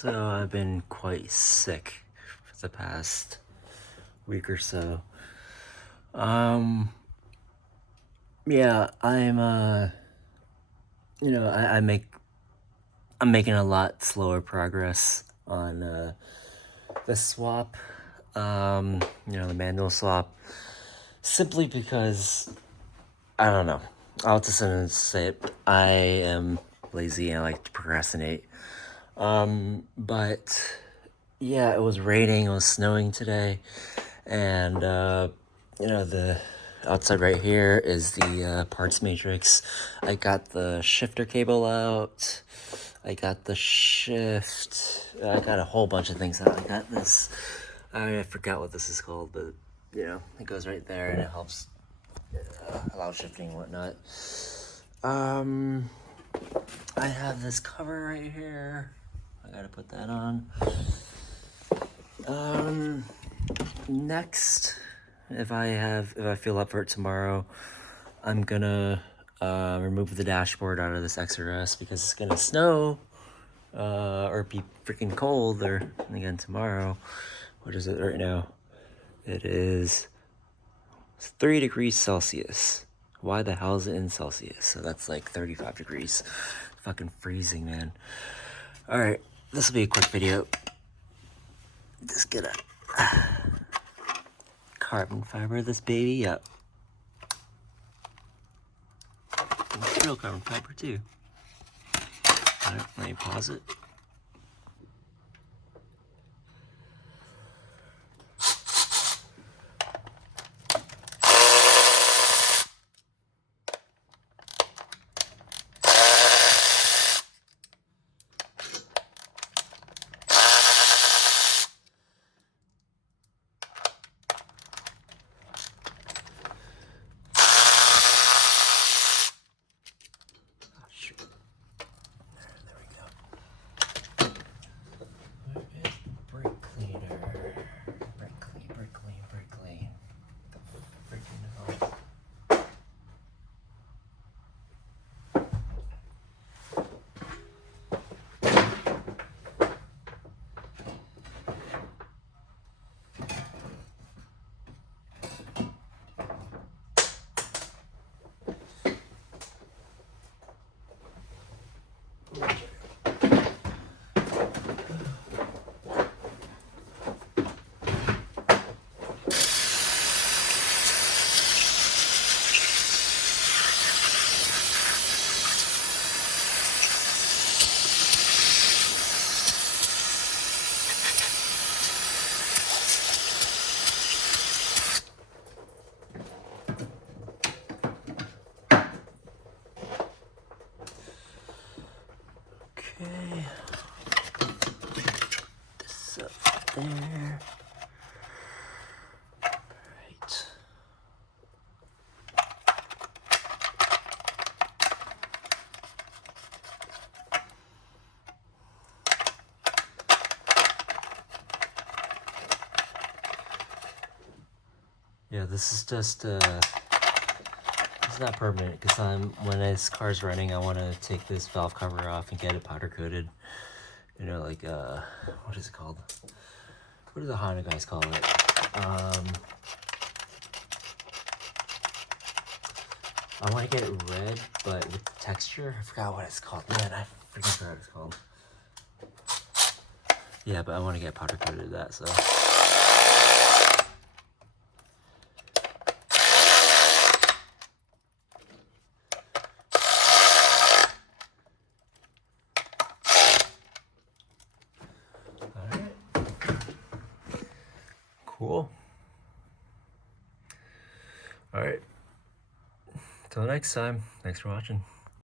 So I've been quite sick for the past week or so. Yeah, I'm making a lot slower progress on the swap, the manual swap, simply because, I don't know, I'll just say it, I am lazy and I like to procrastinate. But yeah, it was raining, it was snowing today, and the outside right here is the parts matrix. I got the shifter cable out, I got the I got a whole bunch of things out. I got this, I forgot what this is called, but it goes right there and it helps allow shifting and whatnot. I have this cover right here, I gotta put that on. Next, if I feel up for it tomorrow, I'm gonna remove the dashboard out of this XRS because it's gonna snow or be freaking cold. Or again tomorrow, what is it right now? It is 3 degrees Celsius. Why the hell is it in Celsius? So that's like 35 degrees. Fucking freezing, man. All right, this will be a quick video. Just gonna carbon fiber this baby up. And it's real carbon fiber too. Alright, let me pause it. Okay, this up there. Right. Yeah, this is just it's not permanent because when this car's running, I want to take this valve cover off and get it powder coated. Like what is it called? What do the Honda guys call it? I want to get it red, but with the texture, I forgot what it's called. Man, I freaking forgot what it's called. Yeah, but I want to get powder coated that, so. Cool. All right. Till next time. Thanks for watching.